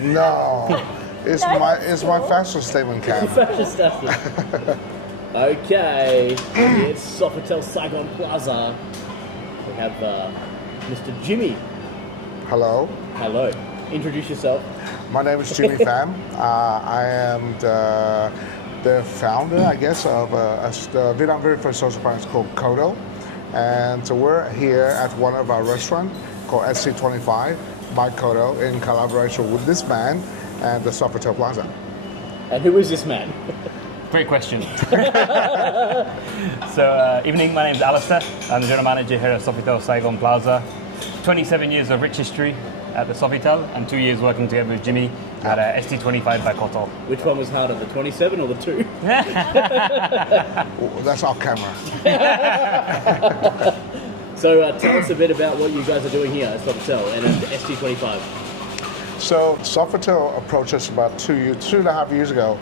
No, it's my fashion statement It's a can. fashion statement. Okay, it's Sofitel Saigon Plaza. We have Mr. Jimmy. Hello, Hello. Introduce yourself. my name is Jimmy Pham. I am the founder, I guess, of the Vietnam's very first social brand called KOTO. And so we're here at one of our restaurants called ST25 by KOTO in collaboration with this man and the Sofitel Plaza. And who is this man? Great question. Evening, my name is Alistair. I'm the general manager here at Sofitel Saigon Plaza. 27 years of rich history at the Sofitel and 2 years working together with Jimmy at ST25 by KOTO. Which one was harder, the 27 or the 2? That's our camera. So tell us a bit about what you guys are doing here at Sofitel and at ST25. So Sofitel approached us about 2.5 years ago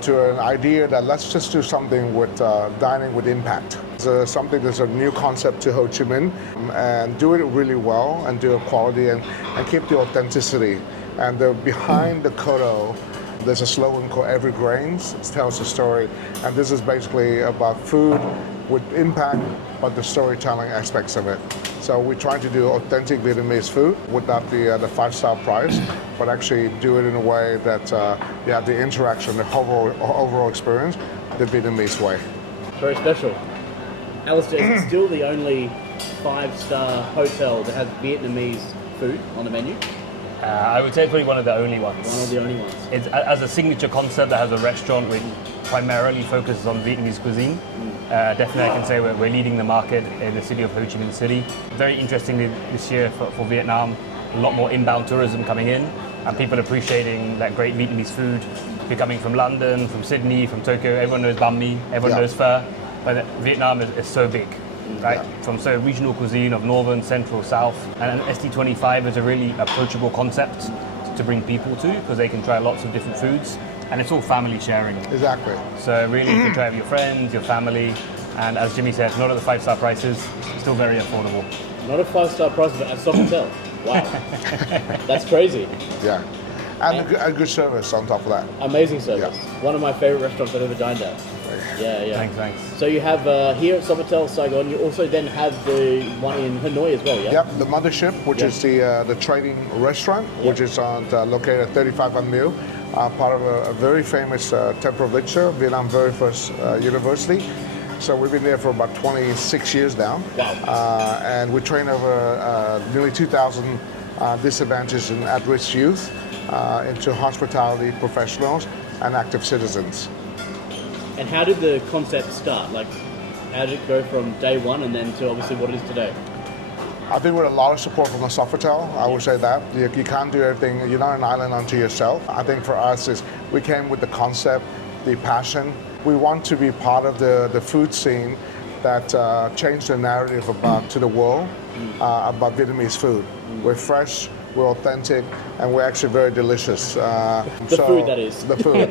to an idea that let's just do something with dining with impact. It's something that's a new concept to Ho Chi Minh and do it really well and do it quality and keep the authenticity. And behind the KOTO, there's a slogan called Every Grains. It tells the story. And this is basically about food with impact, but the storytelling aspects of it. So we're trying to do authentic Vietnamese food without the 5-star price, but actually do it in a way that you have the interaction, the overall experience, the Vietnamese way. Very special. Alistair, is it still the only 5-star hotel that has Vietnamese food on the menu? I would say it's probably one of the only ones. One of the only ones. It's as a signature concept that has a restaurant which primarily focuses on Vietnamese cuisine. Definitely I can say we're leading the market in the city of Ho Chi Minh City. Very interestingly this year for Vietnam, a lot more inbound tourism coming in and people appreciating that great Vietnamese food. You're coming from London, from Sydney, from Tokyo, everyone knows banh mi, everyone knows pho, but Vietnam is so big. Right, from so regional cuisine of northern, central, south, and ST25 is a really approachable concept to bring people to because they can try lots of different foods, and it's all family sharing. Exactly. So really, you can try with your friends, your family, and as Jimmy said, not at the 5-star prices, still very affordable. Not a 5-star price, but at Sofitel. Wow, that's crazy. Yeah, and a good service on top of that. Amazing service. Yeah. One of my favorite restaurants I've ever dined at. Yeah. Thanks. So you have here at Sofitel Saigon, you also then have the one in Hanoi as well, yeah? Yep, the Mothership, which is the trading restaurant, which is located at 35 on Mill, part of a very famous Temple of Literature, Vietnam's very first university. So we've been there for about 26 years now. Wow. And we train over nearly 2,000 disadvantaged and at-risk youth into hospitality professionals and active citizens. And how did the concept start? Like, how did it go from day one and then to obviously what it is today? I think with a lot of support from the Sofitel, I would say that. You can't do everything, you're not an island unto yourself. I think for us is we came with the concept, the passion. We want to be part of the food scene that changed the narrative to the world about Vietnamese food. We're fresh, we're authentic, and we're actually very delicious. Food, that is. The food.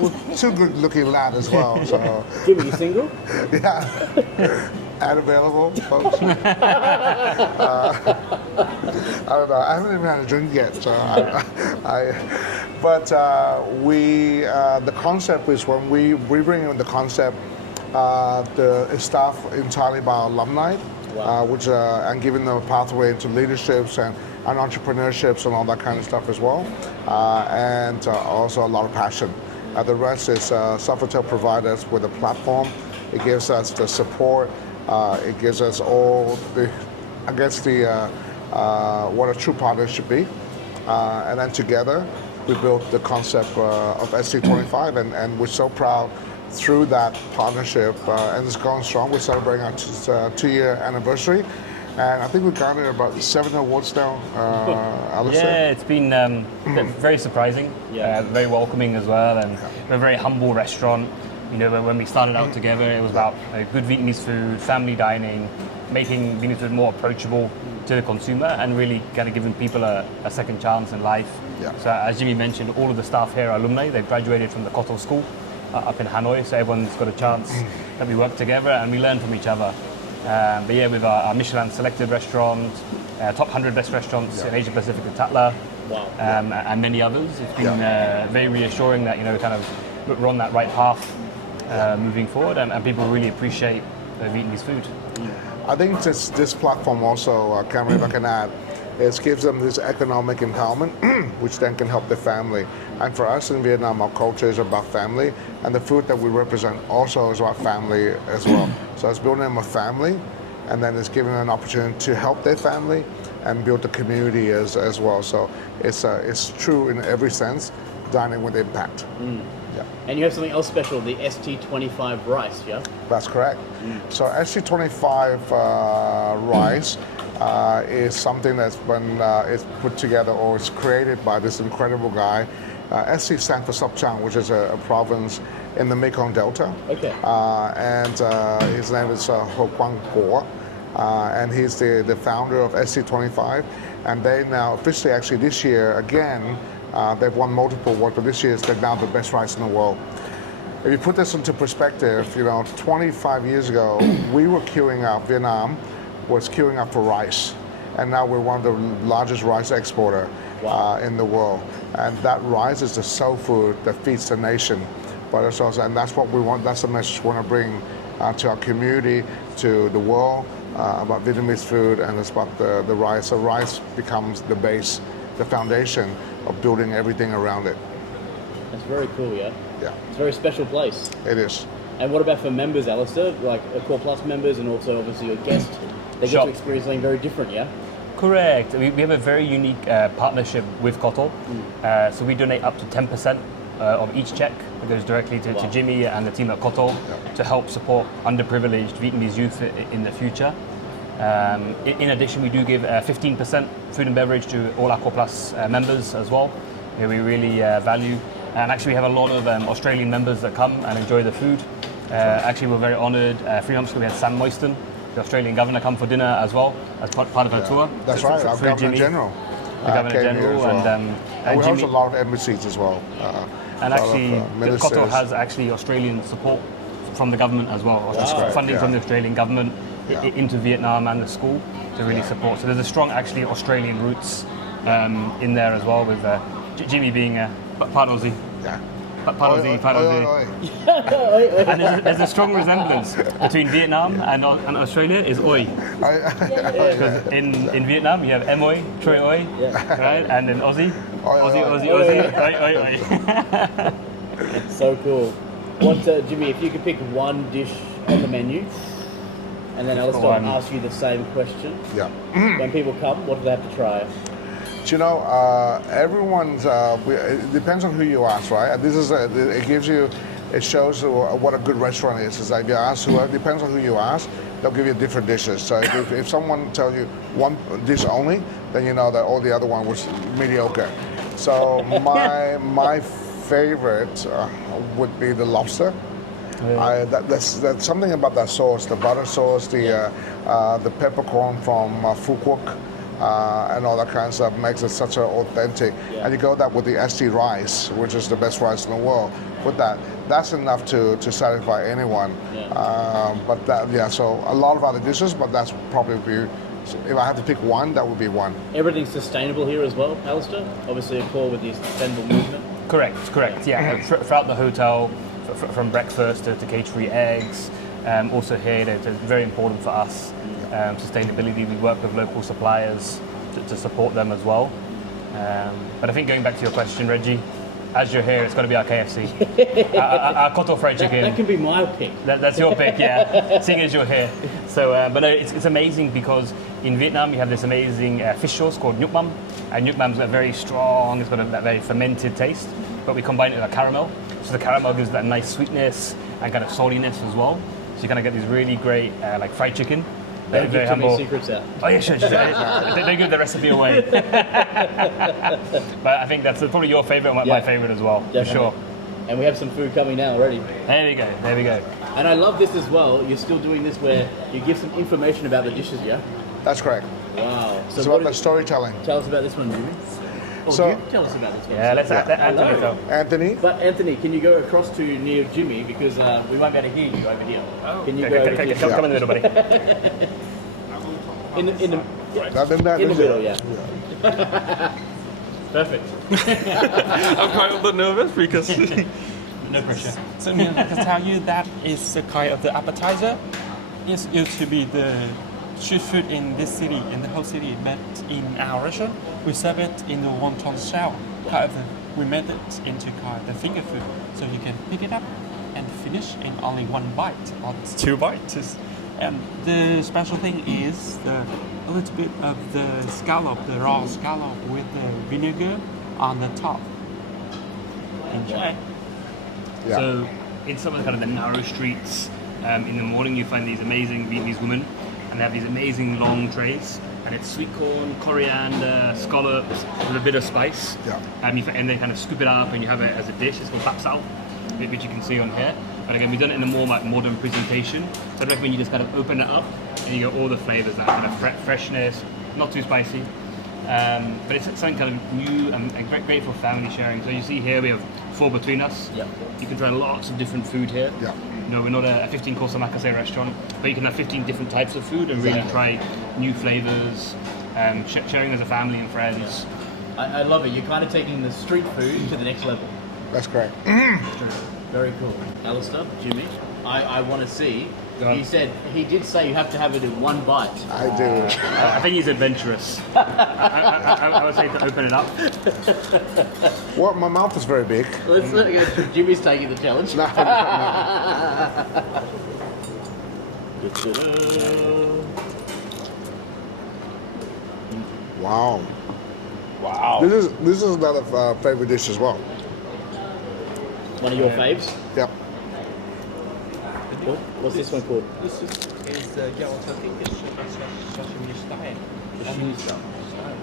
We're two good-looking lad as well. So. Jimmy, you single? Yeah. Ad available, folks. I don't know. I haven't even had a drink yet, so the concept is when we bring in the concept, the staff entirely by alumni. Wow. And giving them a pathway into leaderships and entrepreneurships and all that kind of stuff as well, and also a lot of passion. The rest is Sofitel provides us with a platform. It gives us the support. It gives us all what a true partner should be. And then together, we built the concept of ST25, and we're so proud. Through that partnership, and it's going strong. We're celebrating our 2-year anniversary, and I think we've garnered about 7 awards now. Alistair? Yeah, it's been very surprising, very welcoming as well, and we're a very humble restaurant. You know, when we started out together, it was about good Vietnamese food, family dining, making Vietnamese food more approachable to the consumer, and really kind of giving people a second chance in life. Yeah. So as Jimmy mentioned, all of the staff here are alumni. They've graduated from the KOTO school up in Hanoi, so everyone's got a chance that we work together and we learn from each other. But yeah, with our Michelin Selected restaurant, top 100 best restaurants in Asia Pacific with Tatler, Wow. and many others. It's been very reassuring that we're kind of we're on that right path moving forward, and people really appreciate Vietnamese food. I think this platform also, Cameron, if I can add, it gives them this economic empowerment, which then can help their family. And for us in Vietnam, our culture is about family, and the food that we represent also is about family as well. So it's building them a family, and then it's giving them an opportunity to help their family and build the community as well. So it's true in every sense, dining with impact. Yeah. And you have something else special, the ST25 rice, yeah? That's correct. So ST25 rice is something that's been it's put together or it's created by this incredible guy. ST stands for Sop Chang, which is a province in the Mekong Delta. Okay. And his name is Ho Quang Guo. And he's the founder of ST25. And they now officially, actually this year, again, they've won multiple awards, but this year they're now the best rice in the world. If you put this into perspective, 25 years ago, we were queuing up, Vietnam was queuing up for rice. And now we're one of the largest rice exporter in the world. And that rice is the soul food that feeds the nation. And that's what we want, that's the message we want to bring to our community, to the world, about Vietnamese food, and it's about the rice. So rice becomes the base, the foundation of building everything around it. That's very cool, yeah? Yeah. It's a very special place. It is. And what about for members, Alistair? Like Core Plus members and also obviously your guests, they get to experience something very different, yeah? Correct. We have a very unique partnership with KOTO. So we donate up to 10% of each check that goes directly to Jimmy and the team at KOTO to help support underprivileged Vietnamese youth in the future. In addition, we do give 15% food and beverage to all our Core Plus members as well. We really value. And actually, we have a lot of Australian members that come and enjoy the food. Actually, we're very honoured. 3 months ago, we had Sam Moyston, the Australian governor, come for dinner as well as part of her tour. That's right, our Governor Jimmy, General. the Governor General. Well. And we Jimmy, host a lot of embassies as well. and actually, KOTO has actually Australian support from the government as well. Funding from the Australian government into Vietnam and the school to really support. So there's a strong actually Australian roots in there as well, with Jimmy being part Aussie. Yeah. Part Aussie. And there's a strong resemblance between Vietnam and Australia is oi. Because in Vietnam you have Moi, Troy oi, right? And in Aussie, Aussie, oi, oi. It's so cool. What, Jimmy, if you could pick one dish on the menu, and then Alistair will ask you the same question. Yeah. When people come, what do they have to try? Everyone's. It depends on who you ask, right? It shows what a good restaurant is. It's like you ask whoever. Depends on who you ask. They'll give you different dishes. So if someone tells you one dish only, then you know that all the other one was mediocre. So my favorite would be the lobster. That's something about that sauce, the butter sauce, the peppercorn from Phu Quoc, and all that kind of stuff makes it such an authentic. And you go that with the ST rice, which is the best rice in the world. With that's enough to satisfy anyone. So a lot of other dishes, but that's probably be. If I had to pick one, that would be one. Everything's sustainable here as well, Alistair? Obviously a call with the sustainable movement. Correct. Yeah, throughout the hotel, from breakfast to cage-free eggs. Also here, it's very important for us. Sustainability, we work with local suppliers to support them as well. But I think going back to your question, Redgie, as you're here, it's got to be our KFC. our KOTO fried chicken. That can be my pick. That's your pick, yeah, seeing as you're here. So, but no, it's amazing because in Vietnam you have this amazing fish sauce called Nuoc Mam. And Nuoc Mam's very strong, it's got that very fermented taste, but we combine it with a caramel. So the caramel gives that nice sweetness and kind of saltiness as well. So you kind of get these really great like fried chicken. Don't give too many secrets out. Oh yeah, sure. Don't give the recipe away. But I think that's probably your favourite and my favourite as well, Definitely. for sure. And we have some food coming now already. There we go. And I love this as well. You're still doing this where you give some information about the dishes, yeah? That's correct. Wow. So it's about the storytelling. Tell us about this one, Jimmy. Oh, So- you tell us about this one. Yeah, let's Yeah. add Anthony Hello. go. Anthony, But Anthony, can you go across to near Jimmy because we won't be able to hear you over here. Can you go over Okay, to come in the middle, buddy. in the other than that, in the is middle? it? Yeah. Perfect. I'm quite a bit nervous because No pressure. so I can tell you that is a kind of the appetizer. It used to be the street food in this city, in the whole city, but in our restaurant we serve it in the wonton shell. However, we made it into kind of the finger food, so you can pick it up and finish in only one bite or 2 bites. And the special thing is a little bit of the scallop, the raw scallop with the vinegar on the top. Enjoy. Yeah. So in some of the kind of the narrow streets, in the morning you find these amazing Vietnamese women, and they have these amazing long trays, and it's sweet corn, coriander, scallops with a bit of spice. Yeah. And they kind of scoop it up, and you have it as a dish. It's called Bap Xao, which you can see on here. But again, we've done it in a more like modern presentation. So I'd recommend you just kind of open it up, and you get all the flavors, that kind of freshness, not too spicy. But it's something kind of new and great for family sharing. So you see here we have 4 between us. Yep. You can try lots of different food here. Yeah. You know, we're not a 15-course omakase restaurant, but you can have 15 different types of food and really try new flavors, sharing as a family and friends. I love it. You're kind of taking the street food to the next level. That's great. Very cool. Alistair, Jimmy, I want to see. Go on. He did say you have to have it in one bite. I do. I think he's adventurous. I would say to open it up. Well, my mouth is very big. Let's let it go. Jimmy's taking the challenge. No, wow. Wow. This is another favorite dish as well. One of your faves? Yep. What's this one called? This is the Yellowtail Kingfish sashimi style. Sashimi style.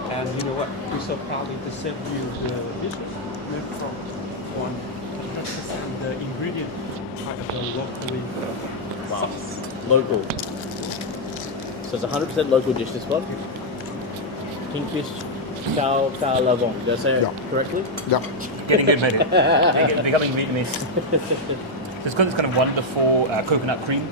And you know what? We're so proudly to serve you the dishes made from 100% the ingredient part of the locally sauce. Local. So it's 100% local dish, this one. Kingfish Chow Lavon. Did I say it Yeah. correctly? Yep. Getting good, mate. Becoming Vietnamese. It's got this kind of wonderful coconut cream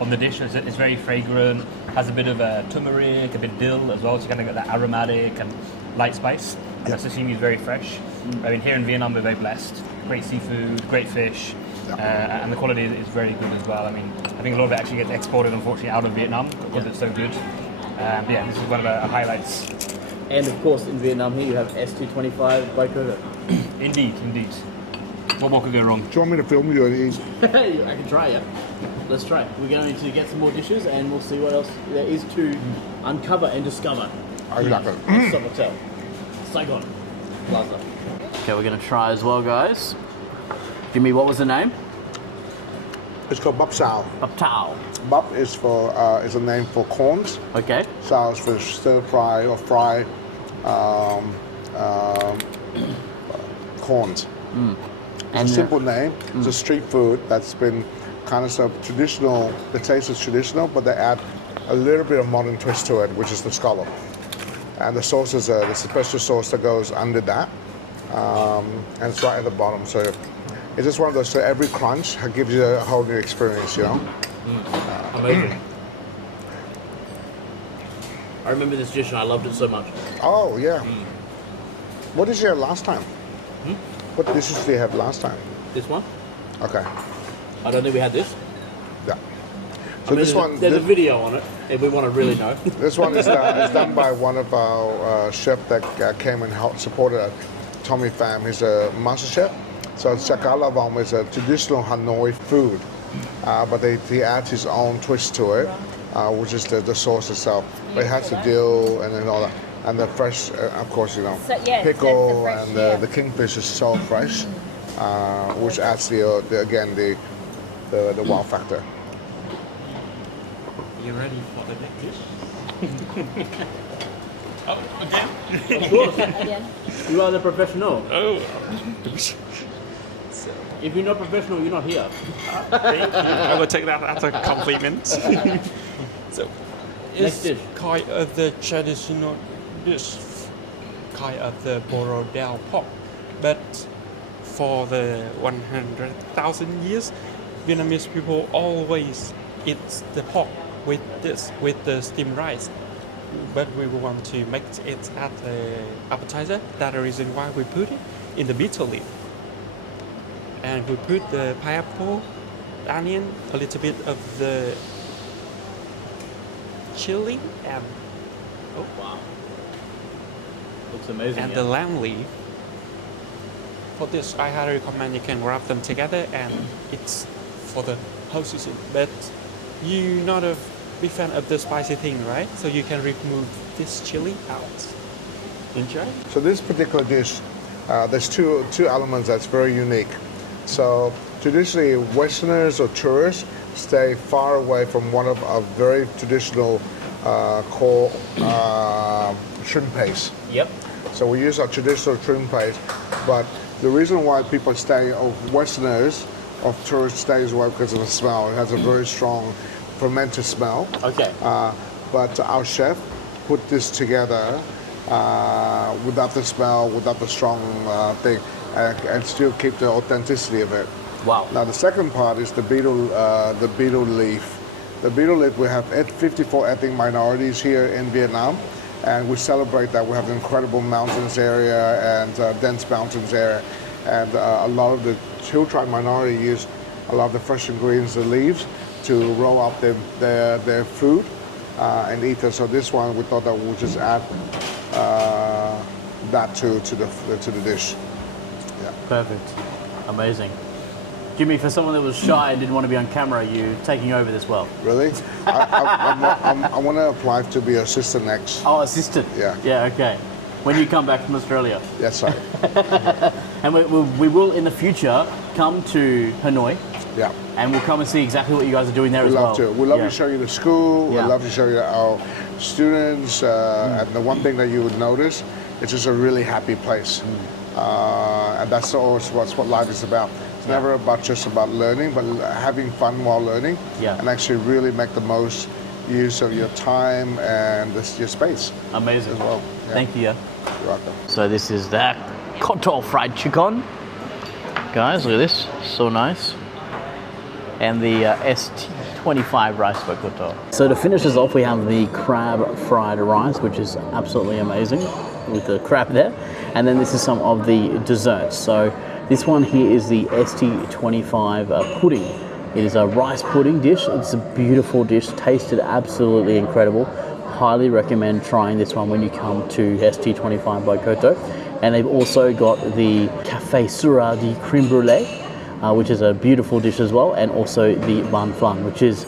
on the dish. It's very fragrant, has a bit of turmeric, a bit of dill as well, so you kind of get that aromatic and light spice. And the sashimi is very fresh. I mean, here in Vietnam, we're very blessed. Great seafood, great fish, and the quality is very good as well. I mean, I think a lot of it actually gets exported, unfortunately, out of Vietnam because it's so good. But yeah, this is one of the highlights. And of course, in Vietnam here, you have ST25 by KOTO. Indeed. What could go wrong? Do you want me to film you and eat? I can try, yeah. Let's try. We're going to get some more dishes and we'll see what else there is to uncover and discover. I like it. At Sofitel Saigon Plaza. Okay, we're going to try as well, guys. Jimmy, what was the name? It's called Bap Xao. Bap Xao. Bap is is a name for corns. Okay. Xao is for stir fry or fry corns. It's a simple name. It's a street food that's been kind of traditional. The taste is traditional, but they add a little bit of modern twist to it, which is the scallop. And the sauce is the special sauce that goes under that, and it's right at the bottom. So it's just one of those. So every crunch gives you a whole new experience, you know. Amazing. I remember this dish and I loved it so much. Oh yeah. What did you have last time? What dishes did you have last time? This one? Okay. I don't think we had this. Yeah. I So mean, this one, there's a video on it if we want to really know. this one is done by one of our chefs that came and helped supported Jimmy Pham. He's a Masterchef. So Chakalavong is a traditional Hanoi food, but he adds his own twist to it, which is the sauce itself. But it has the dill and then all that. And the fresh, of course, you know, So, yeah, pickle that's and the fresh, the kingfish is so fresh, which adds the wow factor. You ready for the next dish? Oh, again? Of course. Again. You are the professional. Oh. If you're not professional, you're not here. Thank you. I will take that as a compliment. So, Next it's dish. kind of the traditional dish kind of the borodale pork. But for the 100,000 years, Vietnamese people always eat the pork with the steamed rice. But we want to make it as an appetizer. That's the reason why we put it in the betel leaf. And we put the pineapple, onion, a little bit of the chili, and Oh wow. Looks amazing. the lamb leaf. For this, I highly recommend you can wrap them together, and it's for the whole season. But you're not a big fan of the spicy thing, right? So you can remove this chili out. Enjoy. So this particular dish, there's two elements that's very unique. So traditionally, Westerners or tourists stay far away from one of a very traditional called shrimp paste. Yep. So we use our traditional shrimp paste, but the reason why people stay, of Westerners, of tourists stays away because of the smell. It has a very strong fermented smell. Okay. But our chef put this together without the smell, without the strong thing, and still keep the authenticity of it. Wow. Now the second part is the betel leaf. The betel leaf, we have 54 ethnic minorities here in Vietnam, and we celebrate that. We have an incredible mountains area and dense mountains area, and a lot of the Hill tribe minority use a lot of the fresh ingredients, the leaves, to roll up their food and eat it. So this one, we thought that we'll just add that to the dish. Yeah. Perfect. Amazing. Jimmy, for someone that was shy and didn't want to be on camera, you taking over this well. Really? I want to apply to be assistant next. Oh, assistant. Yeah. Yeah. Okay. When you come back from Australia. Yes, sorry. And we will in the future come to Hanoi. Yeah. And we'll come and see exactly what you guys are doing there We'd as well. love to. We'd love Yeah. to show you the school. Yeah. We'd love to show you our students. And the one thing that you would notice, it's just a really happy place. And that's always what life is about. It's never just about learning, but having fun while learning. Yeah. And actually really make the most use of your time and your space Amazing. as well. Yeah. Thank you. You're welcome. So this is that KOTO fried chicken. Guys, look at this. So nice. And the ST25 rice by KOTO. So to finish us off, we have the crab fried rice, which is absolutely amazing with the crab there. And then this is some of the desserts. So this one here is the ST25 pudding. It is a rice pudding dish. It's a beautiful dish, tasted absolutely incredible. Highly recommend trying this one when you come to ST25 by KOTO. And they've also got the Café Sura de Crème Brûlée, which is a beautiful dish as well, and also the bun flan, which is,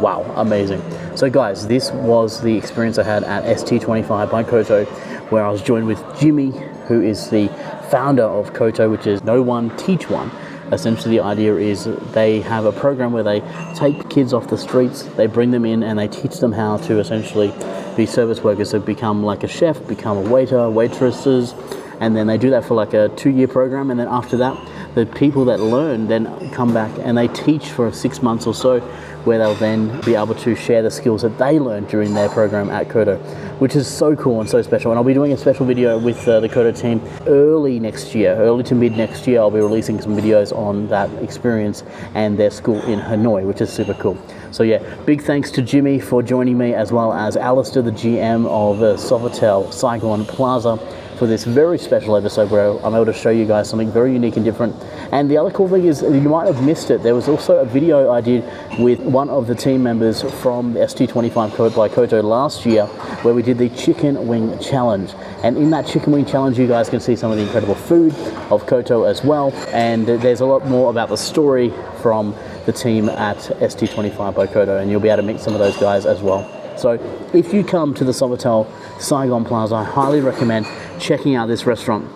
wow, amazing. So guys, this was the experience I had at ST25 by KOTO, where I was joined with Jimmy, who is the founder of KOTO, which is Know One, Teach One. Essentially the idea is they have a program where they take kids off the streets, they bring them in and they teach them how to essentially be service workers, so become like a chef, become a waiter, waitresses, and then they do that for like a 2-year program, and then after that the people that learn then come back and they teach for 6 months or so, where they'll then be able to share the skills that they learned during their program at KOTO, which is so cool and so special. And I'll be doing a special video with the KOTO team early to mid next year. I'll be releasing some videos on that experience and their school in Hanoi, which is super cool. So yeah, big thanks to Jimmy for joining me, as well as Alistair, the GM of Sofitel Saigon Plaza, for this very special episode where I'm able to show you guys something very unique and different. And the other cool thing is, you might have missed it, there was also a video I did with one of the team members from the ST25 by KOTO last year, where we did the chicken wing challenge. And in that chicken wing challenge, you guys can see some of the incredible food of KOTO as well. And there's a lot more about the story from the team at ST25 by KOTO, and you'll be able to meet some of those guys as well. So if you come to the Sofitel Saigon Plaza, I highly recommend checking out this restaurant.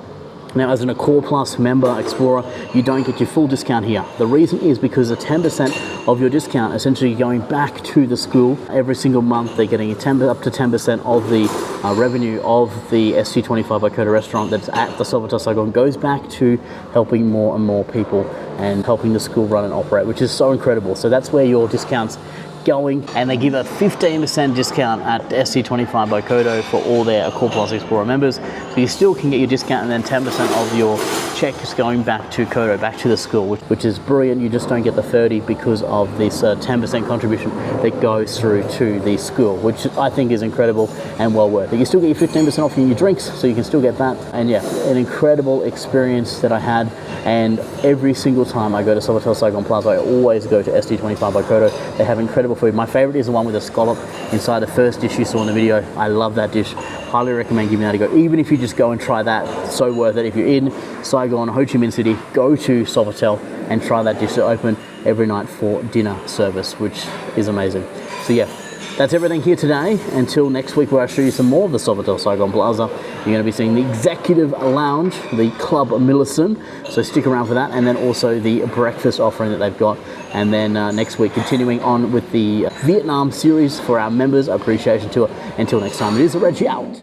Now, as an Accor Plus member, Explorer, you don't get your full discount here. The reason is because the 10% of your discount essentially going back to the school. Every single month they're getting up to 10% of the revenue of the ST25 by KOTO restaurant that's at the Sofitel Saigon goes back to helping more and more people and helping the school run and operate, which is so incredible. So that's where your discounts going, and they give a 15% discount at ST25 by KOTO for all their Core Plus Explorer members. So you still can get your discount, and then 10% of your check is going back to KOTO, back to the school, which is brilliant. You just don't get the 30 because of this 10% contribution that goes through to the school, which I think is incredible and well worth it. You still get your 15% off your drinks, so you can still get that. And yeah, an incredible experience that I had, and every single time I go to Sofitel Saigon Plaza, I always go to ST25 by KOTO. They have incredible food. My favorite is the one with the scallop inside, the first dish you saw in the video. I love that dish. Highly recommend giving that a go. Even if you just go and try that, so worth it. If you're in Saigon, Ho Chi Minh City, go to Sofitel and try that dish. They're open every night for dinner service, which is amazing. So yeah, that's everything here today. Until next week, where I show you some more of the Sofitel Saigon Plaza. You're going to be seeing the Executive Lounge, the Club Millicent, so stick around for that, and then also the breakfast offering that they've got. And then next week, continuing on with the Vietnam series for our members appreciation tour. Until next time, it is Redgie out.